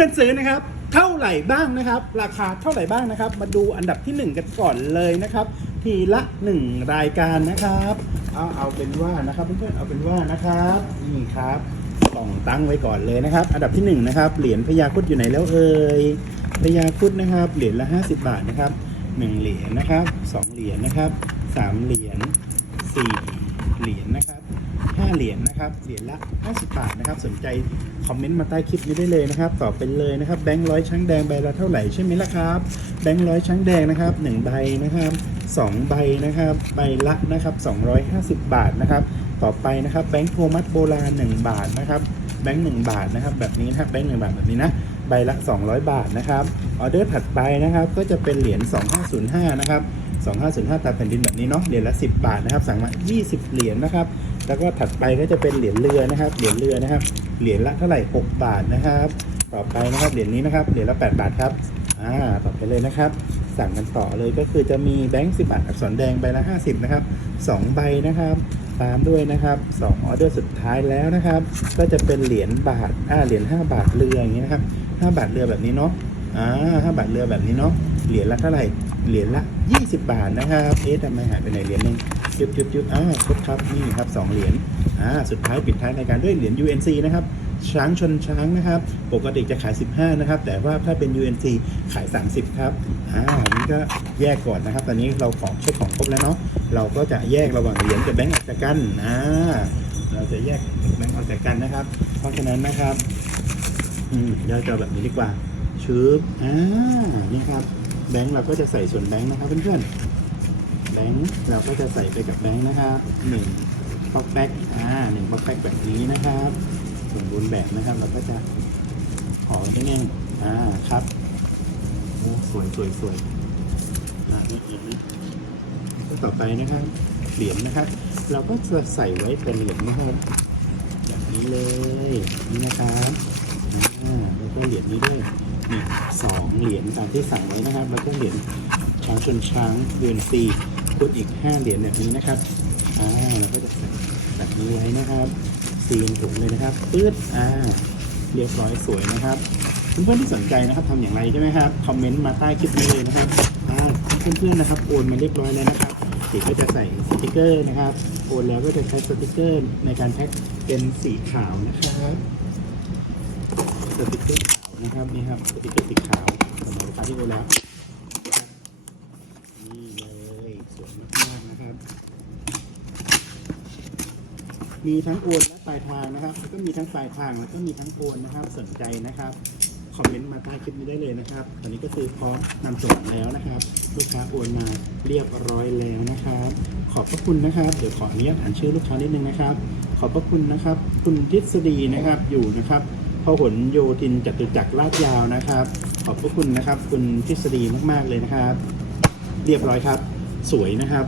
เพื่อนซื้อนะครับเท่าไหร่บ้างนะครับ ราคาเท่าไหร่บ้างนะครับ มาดูอันดับที่หนึ่งกันก่อนเลยนะครับ ทีละหนึ่งรายการนะครับเอาเอาเป็นว่านะครับเพื่อนๆเอาเป็นว่านะครับนี่ครับต้องตั้งไว้ก่อนเลยนะครับ อันดับที่หนึ่งนะครับเหรียญพญาคุดอยู่ไหนแล้วเอ่ยพญาคุดนะครับ เหรียญละ 50 บาทนะครับหนึ่งเหรียญนะครับสองเหรียญนะครับสามเหรียญสี่เหรียญนะครับ เหรียญนะครับ เหรียญละ 50 บาทนะครับ สนใจคอมเมนต์มาใต้คลิปนี้ได้เลยนะครับ ตอบเป็นเลยนะครับ แบงค์ร้อยช้างแดงใบละเท่าไหร่ใช่ไหมล่ะครับ แบงค์ร้อยช้างแดงนะครับหนึ่งใบนะครับสองใบนะครับ ใบละนะครับ 250 บาทนะครับ ต่อไปนะครับ แบงค์โทมัสโบราณ 1 บาทนะครับ แบงค์1บาทนะครับ แบบนี้นะครับ แบงค์1บาทแบบนี้นะ ใบละ 200 บาทนะครับ ออเดอร์ถัดไปนะครับ ก็จะเป็นเหรียญ 2505 นะครับ2505ตาแผ่นดินแบบนี้เนาะ เหรียญละ 10 บาทนะครับ สั่งมา 20 เหรียญนะครับ แล้วก็ถัดไปก็จะเป็นเหรียญเรือนะครับ เหรียญเรือนะครับ เหรียญละเท่าไหร่ 6 บาทนะครับ ต่อไปนะครับเหรียญนี้นะครับ เหรียญละ 8 บาทครับ อ่า ต่อไปเลยนะครับ สั่งกันต่อเลยก็คือจะมีแบงค์10บาทอักษรแดงใบละ50นะครับ2ใบนะครับ ตามด้วยนะครับ2ออเดอร์สุดท้ายแล้วนะครับ ก็จะเป็นเหรียญบาท อ่า เหรียญ5บาทเรืออย่างนี้นะครับ5บาทเรือแบบนี้เนาะ อ่า5บาทเรือแบบนี้เนาะ เหรียญละเท่าไหร่ เหรียญละ 20 บาทนะครับ เอ๊ะทำไมหายไปไหนเหรียญหนึง จุบจุบจุบอ่าครบครับนี่ครับสองเหรียญอ่าสุดท้ายปิดท้ายรายการด้วยเหรียญ UNC นะครับช้างชนช้างนะครับ ปกติจะขาย 15 นะครับ แต่ว่าถ้าเป็น UNC ขาย 30 ครับ อ่านี้ก็แยกก่อนนะครับ ตอนนี้เราของเช็คของครบแล้วเนาะ เราก็จะแยกระหว่างเหรียญกับแบงก์ออกจากกัน อ่า เราจะแยกแบงก์ออกจากกันนะครับ เพราะฉะนั้นนะครับ อืมเราจะเอแบบนี้ดีกว่าชืบอ่า นี่ครับ แบงก์เราก็จะใส่ส่วนแบงก์นะครับเพื่อนๆ บงก์เราก็จะใส่ไปกับแบงก์นะครับหนึ่งป๊อกแป๊กอ่าหนึ่งป๊อกแป๊กแบบนี้นะครับสมบูรณ์แบบนะครับ เราก็จะห่อแน่นอ่าครับโอ้สวยสวยสวยอ่านี่อีกนิดต่อไปนะครับเหรียญนะครับ เราก็จะใส่ไว้เป็นเหรียญนะครับแบบนี้เลยนี่นะครับอ่าแล้วก็เหรียญนี้ด้วยนี่สองเหรียญตามที่สั่งไว้นะครับ แล้วก็เหรียญช้างชนช้างเดือนสี่ ซีพูดอีกห้าเหรียญแบบนี้นะครับอ่าเราก็จะใส่แบบนี้ไว้นะครับซีนถุงเลยนะครับปื๊ดอ่าเรียบร้อยสวยนะครับเพื่อนๆที่สนใจนะครับทำอย่างไรใช่ไหมครับคอมเมนต์มาใต้คลิปนี้เลยนะครับอ่าเพื่อนๆนะครับโอนมาเรียบร้อยแล้วนะครับสีก็จะใส่สติกเกอร์นะครับโอนแล้วก็จะใช้สติกเกอร์ในการแท็กเป็นสีขาวนะครับสติกเกอร์ขาวนะครับนี่ครับสติกเกอร์สีขาวสำหรับลูกค้าที่โอนแล้วนะครับนี่เลยสวย มากๆนะครับ มีทั้งโอนและปลายทางนะครับ ก็มีทั้งปลายทางแล้วก็มีทั้งโอนนะครับ สนใจนะครับคอมเมนต์มาใต้คลิปนี้ได้เลยนะครับ ตอนนี้ก็คือพร้อมนำส่งแล้วนะครับ ลูกค้าโอนมาเรียบร้อยแล้วนะครับ ขอบพระคุณนะครับ เดี๋ยวขออนุญาตอ่านชื่อลูกค้านิดนึงนะครับ ขอบพระคุณนะครับ คุณทฤษฎีนะครับ อยู่นะครับพหลโยธินจตุจักรลาดยาวนะครับ ขอบพระคุณนะครับ คุณทฤษฎีมาก ๆ เลยนะครับ เรียบร้อยครับ สวยนะครับ